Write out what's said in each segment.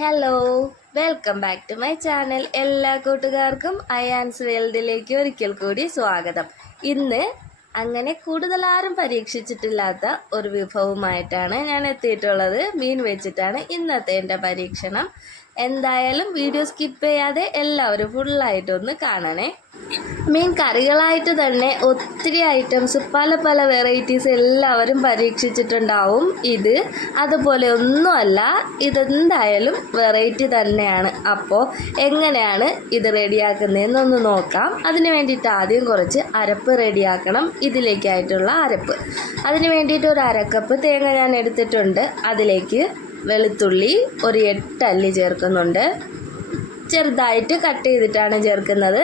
Hello welcome back to my channel എല്ലാ കൂട്ടുകാർക്കും അയാൻസ് വേൾഡിലേക്ക് ഒരിക്കൽ കൂടി സ്വാഗതം. ഇന്ന് അങ്ങനെ കൂടുതലാരും പരീക്ഷിച്ചിട്ടില്ലാത്ത ഒരു വിഭവമായിട്ടാണ് ഞാൻ എത്തിയിട്ടുള്ളത്. മീൻ വെച്ചിട്ടാണ് ഇന്നത്തെ എന്റെ പരീക്ഷണം. എന്തായാലും വീഡിയോ സ്കിപ്പ് ചെയ്യാതെ എല്ലാവരും ഫുള്ളായിട്ടൊന്ന് കാണണേ. മീൻ കറികളായിട്ട് തന്നെ ഒത്തിരി ഐറ്റംസ് പല പല വെറൈറ്റീസ് എല്ലാവരും പരീക്ഷിച്ചിട്ടുണ്ടാവും. ഇത് അതുപോലെ ഒന്നുമല്ല ഇതെന്തായാലും വെറൈറ്റി തന്നെയാണ്. അപ്പോൾ എങ്ങനെയാണ് ഇത് റെഡിയാക്കുന്നതെന്നൊന്ന് നോക്കാം. അതിന് വേണ്ടിയിട്ട് ആദ്യം കുറച്ച് അരപ്പ് റെഡിയാക്കണം. ഇതിലേക്കായിട്ടുള്ള അരപ്പ്. അതിന് വേണ്ടിയിട്ട് ഒരു അരക്കപ്പ് തേങ്ങ ഞാൻ എടുത്തിട്ടുണ്ട്. അതിലേക്ക് വെളുത്തുള്ളി ഒരു എട്ട് അല്ലി ചേർക്കുന്നുണ്ട്. ചെറുതായിട്ട് കട്ട് ചെയ്തിട്ടാണ് ചേർക്കുന്നത്.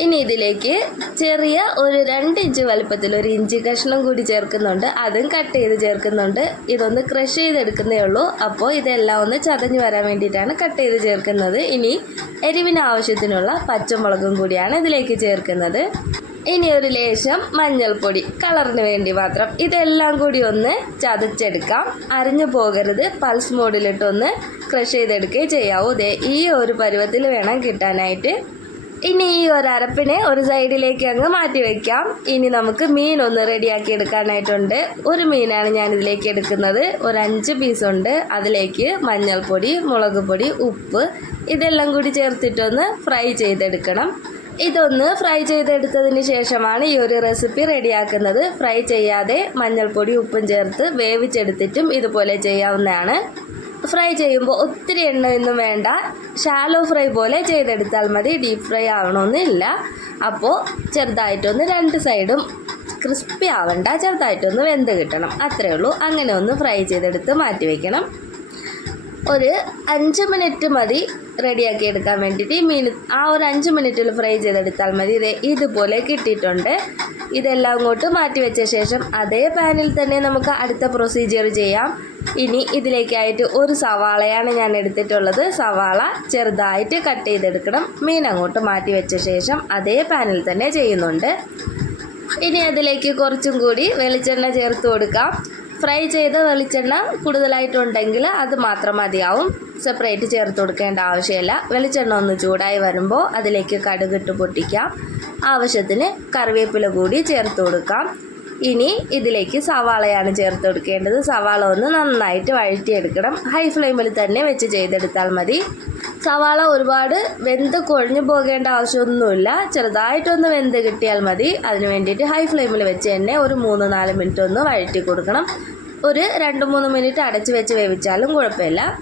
ഇനി ഇതിലേക്ക് ചെറിയ ഒരു രണ്ട് ഇഞ്ച് വലുപ്പത്തിൽ ഒരു ഇഞ്ചി കഷ്ണം കൂടി ചേർക്കുന്നുണ്ട്. അതും കട്ട് ചെയ്ത് ചേർക്കുന്നുണ്ട്. ഇതൊന്ന് ക്രഷ് ചെയ്തെടുക്കുന്നേ ഉള്ളൂ. അപ്പോൾ ഇതെല്ലാം ഒന്ന് ചതഞ്ഞ് വരാൻ വേണ്ടിയിട്ടാണ് കട്ട് ചെയ്ത് ചേർക്കുന്നത്. ഇനി എരിവിന് ആവശ്യത്തിനുള്ള പച്ചമുളകും കൂടിയാണ് ഇതിലേക്ക് ചേർക്കുന്നത്. ഇനി ഒരു ലേശം മഞ്ഞൾപ്പൊടി കളറിന് വേണ്ടി മാത്രം ഇതെല്ലാം കൂടി ഒന്ന് ചതച്ചെടുക്കാം. അരിഞ്ഞു പോകരുത്. പൾസ് മോഡിലിട്ടൊന്ന് ക്രഷ് ചെയ്തെടുക്കുകയും ചെയ്യാവൂ. ദേ ഈ ഒരു പരുവത്തിൽ വേണം കിട്ടാനായിട്ട്. ഇനി ഈ ഒരു അരപ്പിനെ ഒരു സൈഡിലേക്ക് അങ്ങ് മാറ്റി വെക്കാം. ഇനി നമുക്ക് മീൻ ഒന്ന് റെഡിയാക്കി എടുക്കാനായിട്ടുണ്ട്. ഒരു മീനാണ് ഞാൻ ഇതിലേക്ക് എടുക്കുന്നത്. ഒരു അഞ്ച് പീസ് ഉണ്ട്. അതിലേക്ക് മഞ്ഞൾപ്പൊടി മുളക് പൊടി ഉപ്പ് ഇതെല്ലാം കൂടി ചേർത്തിട്ടൊന്ന് ഫ്രൈ ചെയ്തെടുക്കണം. ഇതൊന്ന് ഫ്രൈ ചെയ്തെടുത്തതിന് ശേഷമാണ് ഈ ഒരു റെസിപ്പി റെഡിയാക്കുന്നത്. ഫ്രൈ ചെയ്യാതെ മഞ്ഞൾപ്പൊടി ഉപ്പും ചേർത്ത് വേവിച്ചെടുത്തിട്ടും ഇതുപോലെ ചെയ്യാവുന്നതാണ്. ഫ്രൈ ചെയ്യുമ്പോൾ ഒത്തിരി എണ്ണയൊന്നും വേണ്ട. ഷാലോ ഫ്രൈ പോലെ ചെയ്തെടുത്താൽ മതി. ഡീപ്പ് ഫ്രൈ ആവണമെന്നില്ല അപ്പോൾ ചെറുതായിട്ടൊന്ന് രണ്ട് സൈഡും ക്രിസ്പി ആവണ്ട. ചെറുതായിട്ടൊന്ന് വെന്ത് കിട്ടണം. അത്രയേ ഉള്ളൂ. അങ്ങനെ ഒന്ന് ഫ്രൈ ചെയ്തെടുത്ത് മാറ്റി വയ്ക്കണം ഒരു അഞ്ച് മിനിറ്റ് മതി റെഡിയാക്കി എടുക്കാൻ വേണ്ടിയിട്ട്. മീൻ ആ ഒരു അഞ്ച് മിനിറ്റിൽ ഫ്രൈ ചെയ്തെടുത്താൽ മതി. ഇത് ഇതുപോലെ കിട്ടിയിട്ടുണ്ട്. ഇതെല്ലാം അങ്ങോട്ട് മാറ്റി വെച്ച ശേഷം അതേ പാനിൽ തന്നെ നമുക്ക് അടുത്ത പ്രൊസീജിയർ ചെയ്യാം. ഇനി ഇതിലേക്കായിട്ട് ഒരു സവാളയാണ് ഞാൻ എടുത്തിട്ടുള്ളത്. സവാള ചെറുതായിട്ട് കട്ട് ചെയ്തെടുക്കണം. മീൻ അങ്ങോട്ട് മാറ്റി വെച്ച ശേഷം അതേ പാനിൽ തന്നെ ചെയ്യുന്നുണ്ട്. ഇനി അതിലേക്ക് കുറച്ചും കൂടി വെളിച്ചെണ്ണ ചേർത്ത് കൊടുക്കാം. ഫ്രൈ ചെയ്ത വെളിച്ചെണ്ണ കൂടുതലായിട്ടുണ്ടെങ്കിൽ അത് മാത്രം മതിയാവും. സെപ്പറേറ്റ് ചേർത്ത് കൊടുക്കേണ്ട ആവശ്യമില്ല. വെളിച്ചെണ്ണ ഒന്ന് ചൂടായി വരുമ്പോൾ അതിലേക്ക് കടുകിട്ട് പൊട്ടിക്കാം. ആവശ്യത്തിന് കറിവേപ്പില കൂടി ചേർത്ത് കൊടുക്കാം. ഇനി ഇതിലേക്ക് സവാളയാണ് ചേർത്ത് കൊടുക്കേണ്ടത്. സവാള ഒന്ന് നന്നായിട്ട് വഴറ്റിയെടുക്കണം. ഹൈ ഫ്ലെയിമിൽ തന്നെ വെച്ച് ചെയ്തെടുത്താൽ മതി. സവാള ഒരുപാട് വെന്ത് കൊഴിഞ്ഞു പോകേണ്ട ആവശ്യമൊന്നുമില്ല. ചെറുതായിട്ടൊന്ന് വെന്ത് കിട്ടിയാൽ മതി. അതിന് വേണ്ടിയിട്ട് ഹൈ ഫ്ലെയിമിൽ വെച്ച് തന്നെ ഒരു മൂന്ന് നാല് മിനിറ്റ് ഒന്ന് വഴറ്റി കൊടുക്കണം. ഒരു രണ്ട് മൂന്ന് മിനിറ്റ് അടച്ച് വെച്ച് വേവിച്ചാലും കുഴപ്പമില്ല.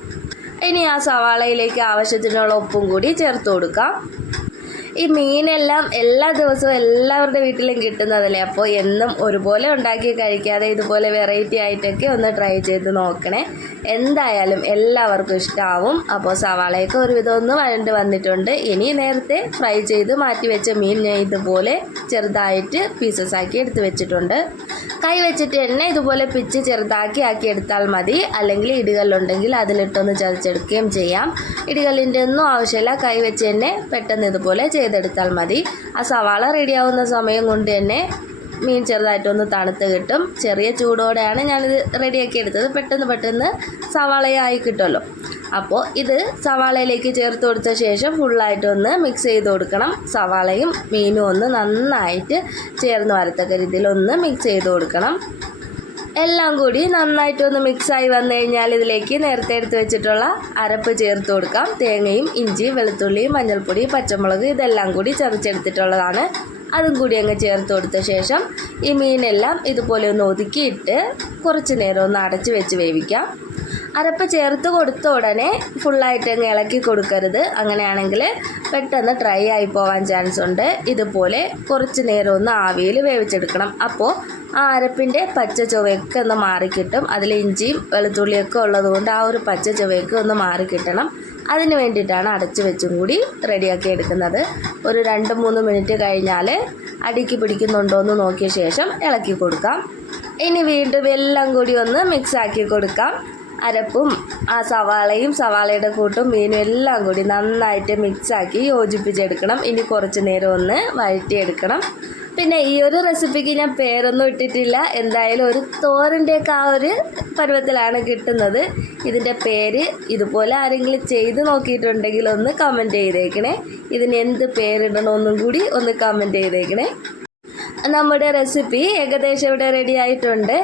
ഇനി ആ സവാളയിലേക്ക് ആവശ്യത്തിനുള്ള ഉപ്പും കൂടി ചേർത്ത് കൊടുക്കാം. ഈ മീനെല്ലാം എല്ലാ ദിവസവും എല്ലാവരുടെ വീട്ടിലും കിട്ടുന്നതല്ലേ? അപ്പോൾ എന്നും ഒരുപോലെ ഉണ്ടാക്കി കഴിക്കാതെ ഇതുപോലെ വെറൈറ്റി ആയിട്ടൊക്കെ ഒന്ന് ട്രൈ ചെയ്ത് നോക്കണേ. എന്തായാലും എല്ലാവർക്കും ഇഷ്ടമാവും അപ്പോൾ സവാളയൊക്കെ ഒരുവിധം ഒന്ന് വഴണ്ട് വന്നിട്ടുണ്ട്. ഇനി നേരത്തെ ഫ്രൈ ചെയ്ത് മാറ്റി വെച്ച മീൻ ഞാൻ ഇതുപോലെ ചെറുതായിട്ട് പീസസ് ആക്കി എടുത്ത് വെച്ചിട്ടുണ്ട്. കൈ വെച്ചിട്ട് തന്നെ ഇതുപോലെ പിച്ച് ചെറുതാക്കി ആക്കി എടുത്താൽ മതി. അല്ലെങ്കിൽ ഇടികല്ലുണ്ടെങ്കിൽ അതിലിട്ടൊന്ന് ചതച്ചെടുക്കുകയും ചെയ്യാം. ഇടികല്ലിന്റെ ഒന്നും ആവശ്യമില്ല. കൈ വെച്ച് തന്നെ പെട്ടെന്ന് ഇതുപോലെ ചെയ്തെടുത്താൽ മതി. ആ സവാള റെഡിയാവുന്ന സമയം കൊണ്ട് തന്നെ മീൻ ചെറുതായിട്ടൊന്ന് തണുത്ത് കിട്ടും. ചെറിയ ചൂടോടെയാണ് ഞാനിത് റെഡിയാക്കി എടുത്തത്. പെട്ടെന്ന് പെട്ടെന്ന് സവാളയായി കിട്ടുമല്ലോ. അപ്പോൾ ഇത് സവാളയിലേക്ക് ചേർത്ത് കൊടുത്ത ശേഷം ഫുള്ളായിട്ടൊന്ന് മിക്സ് ചെയ്ത് കൊടുക്കണം. സവാളയും മീനും ഒന്ന് നന്നായിട്ട് ചേർന്ന് വരത്തക്ക രീതിയിൽ ഒന്ന് മിക്സ് ചെയ്ത് കൊടുക്കണം. എല്ലാം കൂടി നന്നായിട്ട് നന്നായിട്ടൊന്ന് മിക്സായി വന്നു കഴിഞ്ഞാൽ ഇതിലേക്ക് നേരത്തെ എടുത്ത് വെച്ചിട്ടുള്ള അരപ്പ് ചേർത്ത് കൊടുക്കാം. തേങ്ങയും ഇഞ്ചി വെളുത്തുള്ളിയും മഞ്ഞൾപ്പൊടി പച്ചമുളക് ഇതെല്ലാം കൂടി ചതച്ചെടുത്തിട്ടുള്ളതാണ്. അതും കൂടി അങ്ങ് ചേർത്ത് കൊടുത്ത ശേഷം ഈ മീനെല്ലാം ഇതുപോലെ ഒന്ന് ഒതുക്കിയിട്ട് കുറച്ച് നേരം ഒന്ന് അടച്ച് വെച്ച് വേവിക്കാം. അരപ്പ് ചേർത്ത് കൊടുത്ത ഉടനെ ഫുള്ളായിട്ട് അങ്ങ് ഇളക്കി കൊടുക്കരുത്. അങ്ങനെയാണെങ്കിൽ പെട്ടെന്ന് ഡ്രൈ ആയി പോകാൻ ചാൻസ് ഉണ്ട്. ഇതുപോലെ കുറച്ച് നേരം ഒന്ന് ആവിയിൽ വേവിച്ചെടുക്കണം. അപ്പോൾ ആ അരപ്പിന്റെ പച്ച ചുവയൊക്കെ ഒന്ന് മാറിക്കിട്ടും. അതിൽ ഇഞ്ചിയും വെളുത്തുള്ളിയൊക്കെ ഉള്ളതുകൊണ്ട് ആ ഒരു പച്ച ചുവയൊക്കെ ഒന്ന് മാറിക്കിട്ടണം. അതിന് വേണ്ടിയിട്ടാണ് അടച്ച് വെച്ചും കൂടി റെഡിയാക്കി എടുക്കുന്നത്. ഒരു രണ്ട് മൂന്ന് മിനിറ്റ് കഴിഞ്ഞാൽ അടിക്ക് പിടിക്കുന്നുണ്ടോ എന്ന് നോക്കിയ ശേഷം ഇളക്കി കൊടുക്കാം. ഇനി വീണ്ടും എല്ലാം കൂടി ഒന്ന് മിക്സ് ആക്കി കൊടുക്കാം. അരപ്പും ആ സവാളയും സവാളയുടെ കൂട്ടും മീനും എല്ലാം കൂടി നന്നായിട്ട് മിക്സാക്കി യോജിപ്പിച്ചെടുക്കണം. ഇനി കുറച്ച് നേരം ഒന്ന് വഴറ്റിയെടുക്കണം. പിന്നെ ഈ ഒരു റെസിപ്പിക്ക് ഞാൻ പേരൊന്നും ഇട്ടിട്ടില്ല. എന്തായാലും ഒരു തോരന്റെയൊക്കെ ആ ഒരു പരുവത്തിലാണ് കിട്ടുന്നത്. ഇതിന്റെ പേര് ഇതുപോലെ ആരെങ്കിലും ചെയ്ത് നോക്കിയിട്ടുണ്ടെങ്കിൽ ഒന്ന് കമന്റ് ചെയ്തേക്കണേ. ഇതിന് എന്ത് പേരിടണമെന്നും കൂടി ഒന്ന് കമന്റ് ചെയ്തേക്കണേ. നമ്മുടെ റെസിപ്പി ഏകദേശം ഇവിടെ റെഡി ആയിട്ടുണ്ട്.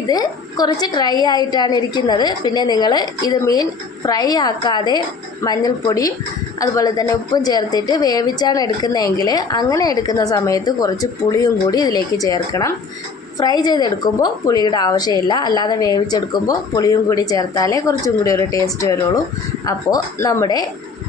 ഇത് കുറച്ച് ഡ്രൈ ആയിട്ടാണ് ഇരിക്കുന്നത്. പിന്നെ നിങ്ങൾ ഇത് മീൻ ഫ്രൈ ആക്കാതെ മഞ്ഞൾപ്പൊടിയും അതുപോലെ തന്നെ ഉപ്പും ചേർത്തിട്ട് വേവിച്ചാണ് എടുക്കുന്നതെങ്കിൽ അങ്ങനെ എടുക്കുന്ന സമയത്ത് കുറച്ച് പുളിയും കൂടി ഇതിലേക്ക് ചേർക്കണം. ഫ്രൈ ചെയ്തെടുക്കുമ്പോൾ പുളിയുടെ ആവശ്യമില്ല. അല്ലാതെ വേവിച്ചെടുക്കുമ്പോൾ പുളിയും കൂടി ചേർത്താലേ കുറച്ചും കൂടി ഒരു ടേസ്റ്റ് വരുള്ളൂ. അപ്പോൾ നമ്മുടെ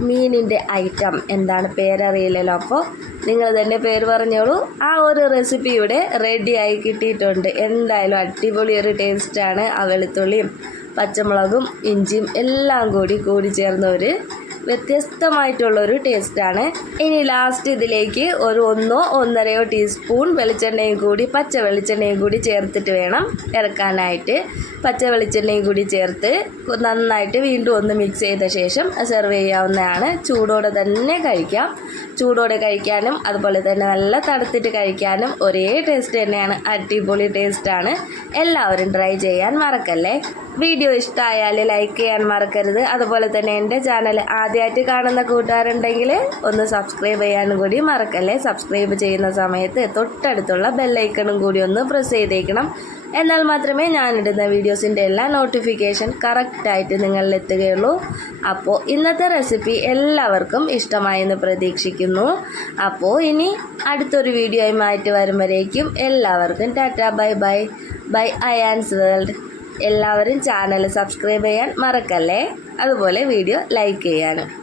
മീനിന്റെ ഐറ്റം എന്താണ് പേരറിയില്ലല്ലോ. അപ്പോൾ നിങ്ങൾ തന്നെ പേര് പറഞ്ഞോളൂ. ആ ഒരു റെസിപ്പി ഇവിടെ റെഡിയായി കിട്ടിയിട്ടുണ്ട്. എന്തായാലും അടിപൊളി ഒരു ടേസ്റ്റാണ് ആ വെളുത്തുള്ളിയും പച്ചമുളകും ഇഞ്ചിയും എല്ലാം കൂടി കൂടി ചേർന്ന ഒരു വ്യത്യസ്തമായിട്ടുള്ളൊരു ടേസ്റ്റാണ്. ഇനി ലാസ്റ്റ് ഇതിലേക്ക് ഒരു ഒന്നോ ഒന്നരയോ ടീസ്പൂൺ വെളിച്ചെണ്ണയും കൂടി പച്ച വെളിച്ചെണ്ണയും കൂടി ചേർത്തിട്ട് വേണം ഇറക്കാനായിട്ട്. പച്ച വെളിച്ചെണ്ണയും കൂടി ചേർത്ത് നന്നായിട്ട് വീണ്ടും ഒന്ന് മിക്സ് ചെയ്ത ശേഷം സെർവ് ചെയ്യാവുന്നതാണ്. ചൂടോടെ തന്നെ കഴിക്കാം. ചൂടോടെ കഴിക്കാനും അതുപോലെ തന്നെ നല്ല തണുത്തിട്ട് കഴിക്കാനും ഒരേ ടേസ്റ്റ് തന്നെയാണ്. അടിപൊളി ടേസ്റ്റാണ് എല്ലാവരും ട്രൈ ചെയ്യാൻ മറക്കല്ലേ? വീഡിയോ ഇഷ്ടമായാൽ ലൈക്ക് ചെയ്യാൻ മറക്കരുത്. അതുപോലെ തന്നെ എന്റെ ചാനൽ ആദ്യമായിട്ട് കാണുന്ന കൂട്ടുകാരുണ്ടെങ്കിൽ ഒന്ന് സബ്സ്ക്രൈബ് ചെയ്യാനും കൂടി മറക്കല്ലേ? സബ്സ്ക്രൈബ് ചെയ്യുന്ന സമയത്ത് തൊട്ടടുത്തുള്ള ബെല്ലൈക്കണും കൂടി ഒന്ന് പ്രസ് ചെയ്തേക്കണം. എന്നാൽ മാത്രമേ ഞാനിടുന്ന വീഡിയോസിന്റെ എല്ലാ നോട്ടിഫിക്കേഷൻ കറക്റ്റായിട്ട് നിങ്ങളിൽ എത്തുകയുള്ളൂ. അപ്പോൾ ഇന്നത്തെ റെസിപ്പി എല്ലാവർക്കും ഇഷ്ടമായെന്ന് പ്രതീക്ഷിക്കുന്നു. അപ്പോൾ ഇനി അടുത്തൊരു വീഡിയോയുമായിട്ട് വരുമ്പോഴേക്കും എല്ലാവർക്കും tata bye bye. Bye Ayaan's world എല്ലാവരും ചാനൽ സബ്സ്ക്രൈബ് ചെയ്യാൻ മറക്കല്ലേ? അതുപോലെ വീഡിയോ ലൈക്ക് ചെയ്യാനും.